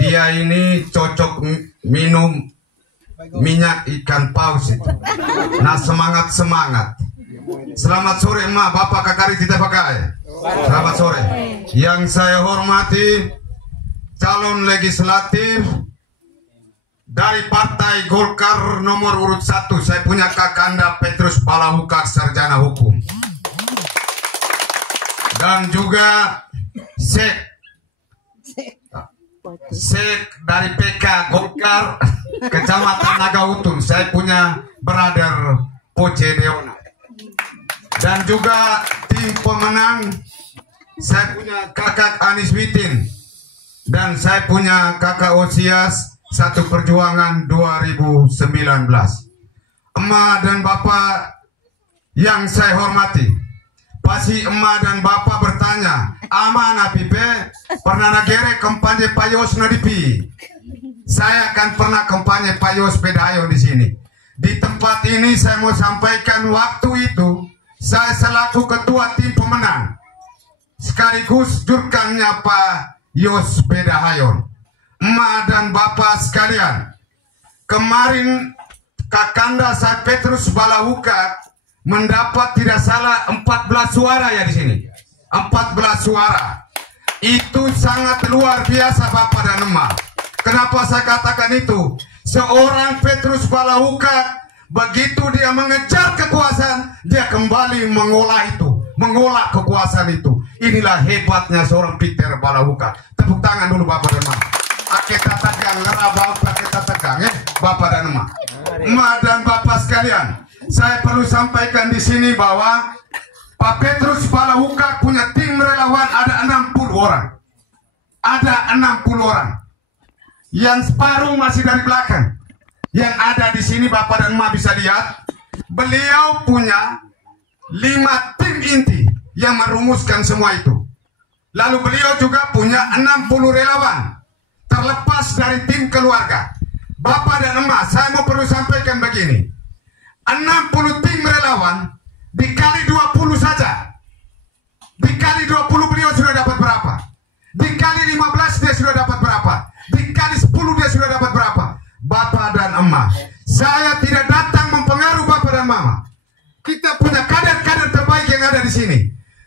Dia ini cocok minum minyak ikan paus itu. Nah, semangat. Selamat sore emak, bapak kakari tidak pakai. Selamat sore. Yang saya hormati calon legislatif dari Partai Golkar nomor urut 1, saya punya Kakanda Petrus Balahukak, sarjana hukum. Dan juga Sek dari PK Golkar Kecamatan Nagautun, saya punya brother Poce Deona. Dan juga tim pemenang saya punya kakak Anis Witin, dan saya punya kakak Osias Satu Perjuangan 2019. Emak dan bapak yang saya hormati, pasti emak dan bapak bertanya, aman apipe pernah nagere kampanye payos nadipi. Saya akan pernah kampanye payos pedayo di sini. Di tempat ini saya mau sampaikan, waktu itu saya selaku ketua tim pemenang sekaligus jurkamnya Pak Yos Bedahayon. Emak dan bapak sekalian, kemarin Kakanda saya Petrus Balahukak mendapat tidak salah 14 suara ya di sini. 14 suara. Itu sangat luar biasa bapak dan emak. Kenapa saya katakan itu? Seorang Petrus Balahukak, begitu dia mengejar kekuasaan, dia kembali mengolah kekuasaan itu. Inilah hebatnya seorang Peter Balahukak. Tepuk tangan dulu bapak dan emak. Kita tegang, kita tegang ya, bapak dan emak. Emak dan bapak sekalian, saya perlu sampaikan di sini bahwa Pak Petrus Balahukak punya tim relawan ada 60 orang. Ada 60 orang. Yang separuh masih dari belakang. Yang ada di sini bapak dan emak bisa lihat, beliau punya 5 tim inti yang merumuskan semua itu. Lalu beliau juga punya 60 relawan, terlepas dari tim keluarga. Bapak dan emak, saya mau perlu sampaikan begini. 60 tim relawan dikali 20 saja. Dikali 20 beliau sudah dapat berapa? Dikali 15 dia sudah dapat berapa? Dikali 10 dia sudah dapat berapa? Bapak dan emak, saya tidak datang mempengaruhi bapak dan mama. Kita punya kader-kader terbaik yang ada di sini.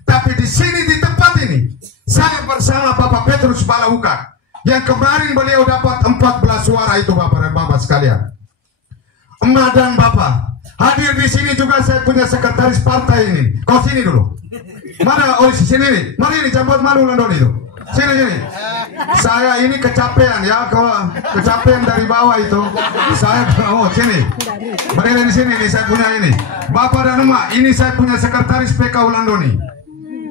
Tapi di sini, di tempat ini, saya bersama Bapak Petrus Balahukak yang kemarin beliau dapat 14 suara itu bapak dan bapak sekalian. Emak dan bapak, hadir di sini juga saya punya sekretaris partai ini. Kau sini dulu. Mana Olis sini nih? Mari ini jambot malu London itu. Sini. Saya ini kecapean ya, kalau kecapean dari bawah itu. Saya sini. Berdiri di sini nih, saya punya ini. Bapak dan emak, ini saya punya sekretaris PK Wulandoni.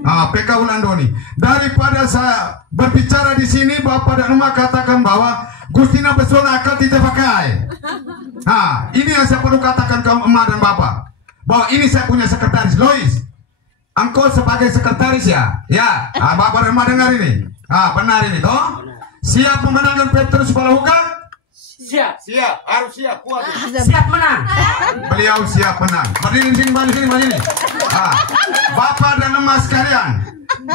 PK Wulandoni. Daripada saya berbicara di sini, bapak dan emak katakan bahwa Gustina Pesona akal tidak pakai. Ini yang saya perlu katakan ke emak dan bapak, bahwa ini saya punya sekretaris Lois. Engkau sebagai sekretaris ya, bapak dan emak dengar ini. Benar ini toh? Siap memenangkan Petrus Balahukak? Siap, harus siap, kuat. Siap menang. Beliau siap menang. Berdiri sini. Bapak dan emak sekalian,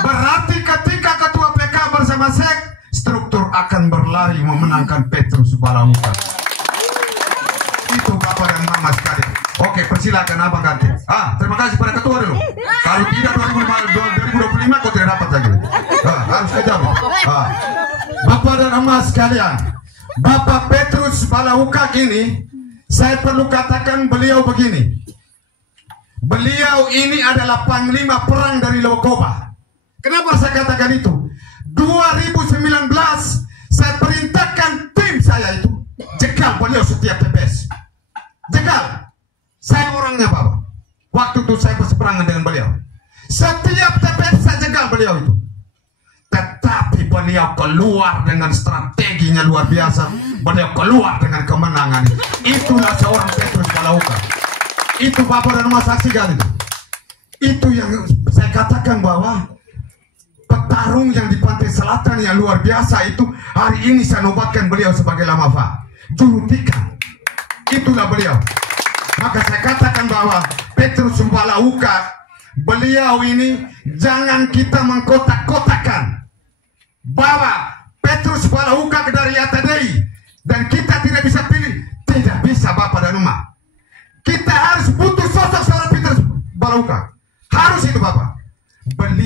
berarti ketika ketua PK bersama Sek, struktur akan berlari memenangkan Petrus Balahukak. Itu bapak dan mama sekalian. Oke, persilakan abang ganti. Terima kasih pada ketua dulu. Kalau tidak 2025 kau tidak dapat lagi. Harus kejar. Bapak dan emak sekalian, Bapak Petrus Balahukak ini, saya perlu katakan beliau begini. Beliau ini adalah panglima perang dari Lokoba. Kenapa saya katakan itu? 2019 saya perintahkan tim saya itu jegal beliau setiap TPS. Jegal. Saya orangnya bapak. Waktu itu saya berseberangan dengan beliau. Setiap TPS saya jegal beliau itu. Tetapi beliau keluar dengan strateginya luar biasa. Beliau keluar dengan kemenangan. Itulah seorang Petrus Balahukak. Itu bapak dan emak saksikan itu. Itu yang saya katakan bahwa petarung yang di pantai selatan yang luar biasa itu, hari ini saya nobatkan beliau sebagai Lamafa. Juru tikar. Itulah beliau. Maka saya katakan bahwa Petrus Balahukak, beliau ini jangan kita mengkotak-kotakan bahwa Petrus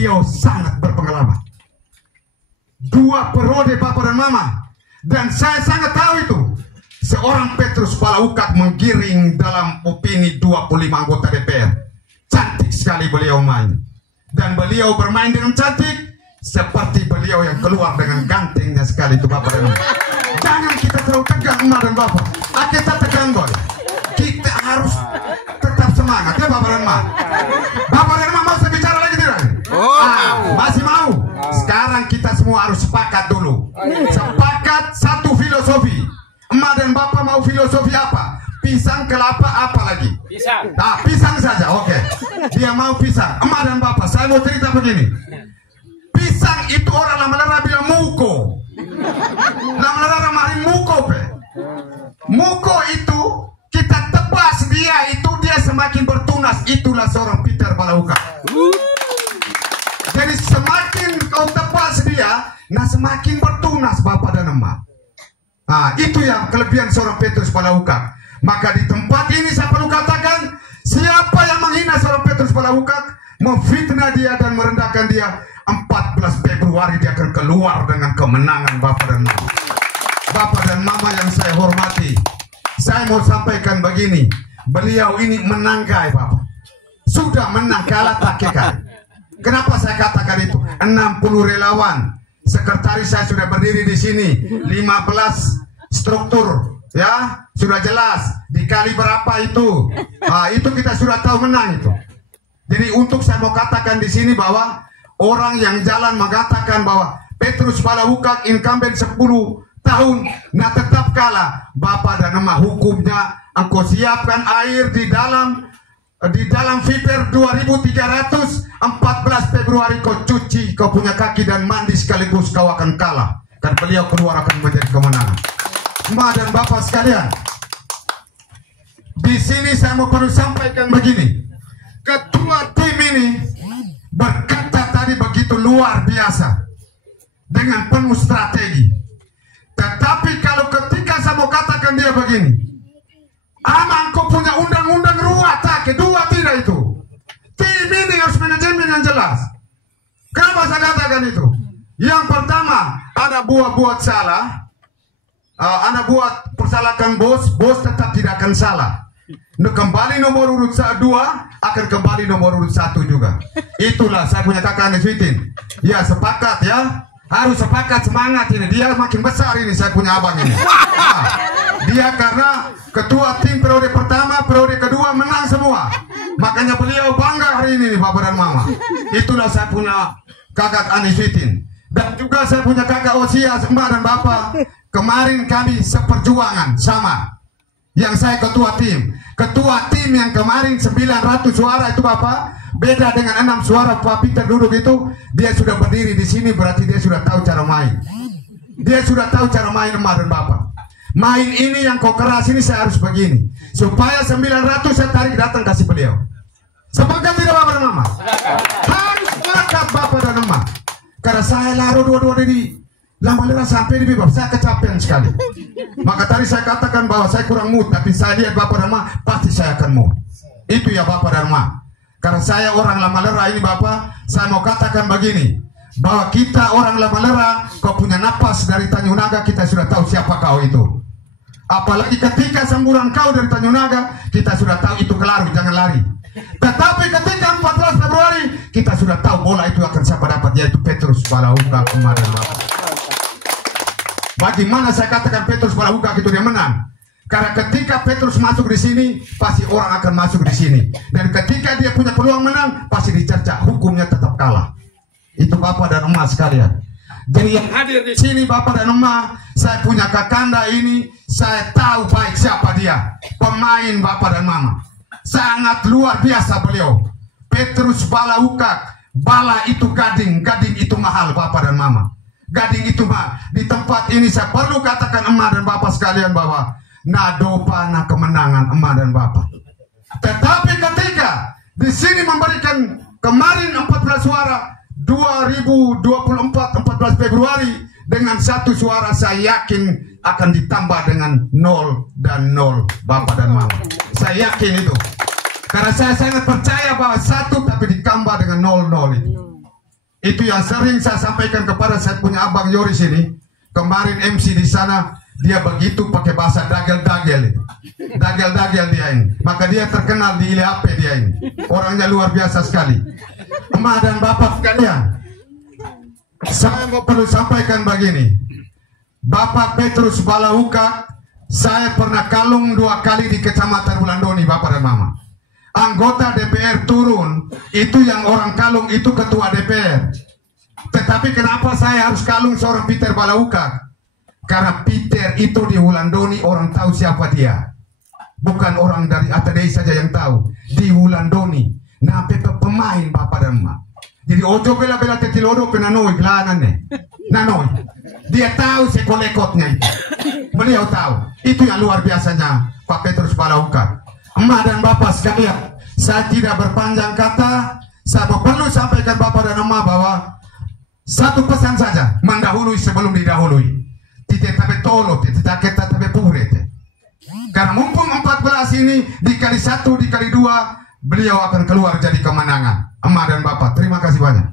beliau sangat berpengalaman. 2 periode Bapak dan Mama. Dan saya sangat tahu itu. Seorang Petrus Palahukak menggiring dalam opini 25 anggota DPR. Cantik sekali beliau main. Dan beliau bermain dengan cantik. Seperti beliau yang keluar dengan gantengnya sekali itu Bapak dan Mama. Jangan kita terlalu tegang Emak dan Bapak. Kita tegang boy. Kita harus tetap semangat ya Bapak dan Mama. Bapak dan Mama mau saya bicara lagi tidak? Masih mau? Sekarang kita semua harus sepakat dulu. Sepakat satu filosofi. Emak dan Bapak mau filosofi apa? Pisang, kelapa, apa lagi? Pisang. Nah, pisang saja, oke. Dia mau pisang. Emak dan Bapak, saya mau cerita begini. Pisang itu orang lama-lama bilang muko. Lama-lama mari muko pe. Muko itu kita tebas dia semakin bertunas. Itulah seorang Peter Palahukak. Jadi semakin kau tebas dia, nah semakin bertunas Bapak dan Emak. Nah, itu yang kelebihan seorang Petrus Palahukak. Maka di tempat ini saya perlu katakan, siapa yang menghina seorang Petrus Palahukak, memfitnah dia dan merendahkan dia, 14 Februari dia akan keluar dengan kemenangan Bapak dan Mama. Bapak dan Mama yang saya hormati, saya mau sampaikan begini, beliau ini menangkai Bapak. Sudah menang kalah tak kekal. Kenapa saya katakan itu? 60 relawan. Sekretaris saya sudah berdiri di sini, 15 struktur, ya sudah jelas. Dikali berapa itu? Itu kita sudah tahu menang itu. Jadi untuk saya mau katakan di sini bahwa orang yang jalan mengatakan bahwa Petrus Palahukak incumbent 10 tahun, nah tetap kalah. Bapak dan Emak, hukumnya engkau siapkan air di dalam Viper 2300, 14 Februari kau cuci, kau punya kaki dan mandi sekaligus kau akan kalah. Dan beliau keluar akan menjadi kemenangan. Emak dan Bapak sekalian, di sini saya mau perlu sampaikan begini. Ketua tim ini berkata tadi begitu luar biasa dengan penuh strategi. Tetapi kalau ketika saya mau katakan dia begini, Amang kau punya undang-undang kedua tidak itu. Tim ini harus manajemen yang jelas. Kenapa saya katakan itu? Yang pertama, ada buat salah, Anda buat persalahkan bos tetap tidak akan salah. Kembali nomor urut 2 akan kembali nomor urut 1 juga. Itulah saya punya kakak Anies Witin. Ya sepakat ya, harus sepakat, semangat ini. Dia makin besar ini saya punya abang ini. Dia karena ketua tim periode pertama, periode kedua menang semua. Makanya beliau bangga hari ini Bapak dan Mama. Itulah saya punya kakak Anies Witin. Dan juga saya punya kakak Osias, Emak dan Bapak. Kemarin kami seperjuangan sama. Yang saya ketua tim. Ketua tim yang kemarin 900 suara itu Bapak, beda dengan 6 suara Pak Peter duduk itu. Dia sudah berdiri di sini, berarti dia sudah tahu cara main. Dia sudah tahu cara main Emak dan Bapak. Main ini yang kau keras ini saya harus begini. Supaya 900 saya tarik datang kasih beliau. Sepakat tidak Bapak dan Mama? Harus sepakat Bapak dan Emak. Karena saya lalu dua-dua di lama-lama sampai di bibir, saya kecapean sekali. Maka tadi saya katakan bahwa saya kurang mood, tapi saya lihat Bapak dan Emak, pasti saya akan mood. Itu ya Bapak dan Emak. Karena saya orang lama-lera ini Bapak, saya mau katakan begini, bahwa kita orang lama-lera, kau punya napas dari Tanjung Naga, kita sudah tahu siapa kau itu. Apalagi ketika semburan kau dari Tanjung Naga, kita sudah tahu itu kelaru, jangan lari. Tetapi ketika 14 Februari, kita sudah tahu bola itu akan siapa dapat, yaitu Petrus Palahukak kemarin Bapak. Bagaimana saya katakan Petrus Palahukak itu dia menang? Karena ketika Petrus masuk di sini, pasti orang akan masuk di sini. Dan ketika dia punya peluang menang, pasti dicerca, hukumnya tetap kalah. Itu Bapak dan Emak sekalian. Jadi yang hadir di sini Bapak dan Emak, saya punya kakanda ini, saya tahu baik siapa dia. Pemain Bapak dan Mama. Sangat luar biasa beliau. Petrus Palahukak, bala itu gading, gading itu mahal Bapak dan Mama. Gading itu mah di tempat ini saya perlu katakan Emak dan Bapak sekalian bahwa nado panah kemenangan Emak dan Bapak. Tetapi ketika di sini memberikan kemarin 14 suara 2024 14 Februari dengan 1 suara saya yakin akan ditambah dengan 0 dan 0 Bapak dan Mama. Saya yakin itu. Karena saya sangat percaya bahwa 1 tapi ditambah dengan 0-0 itu. Itu yang sering saya sampaikan kepada saya punya abang Yoris ini. Kemarin MC di sana, dia begitu pakai bahasa dagel-dagel. Dagel-dagel dia ini. Maka dia terkenal di ILAP dia ini. Orangnya luar biasa sekali. Emak dan bapak sekalian, saya mau perlu sampaikan begini. Bapak Petrus Balauka, saya pernah kalung 2 kali di Kecamatan Wulandoni, Bapak dan Mama. Anggota DPR turun, itu yang orang kalung itu ketua DPR. Tetapi kenapa saya harus kalung seorang Peter Balauka? Karena Peter itu di Wulandoni orang tahu siapa dia. Bukan orang dari Atadei saja yang tahu. Di Wulandoni, nah pemain Bapak dan Mama. Jadi ojo bela-bela tetilodo penanoi gelanannya. Nanoi. Dia tahu sekolekotnya itu. Beliau tahu. Itu yang luar biasanya Pak Petrus Balauka. Emak dan Bapak sekalian, saya tidak berpanjang kata. Saya perlu sampaikan Bapak dan Emak bahwa satu pesan saja, mendahului sebelum didahului. Tidak tapi tolo, tidak kita tapi pure. Karena mumpung 14 ini dikali 1 dikali 2, beliau akan keluar jadi kemenangan. Emak dan Bapak, terima kasih banyak.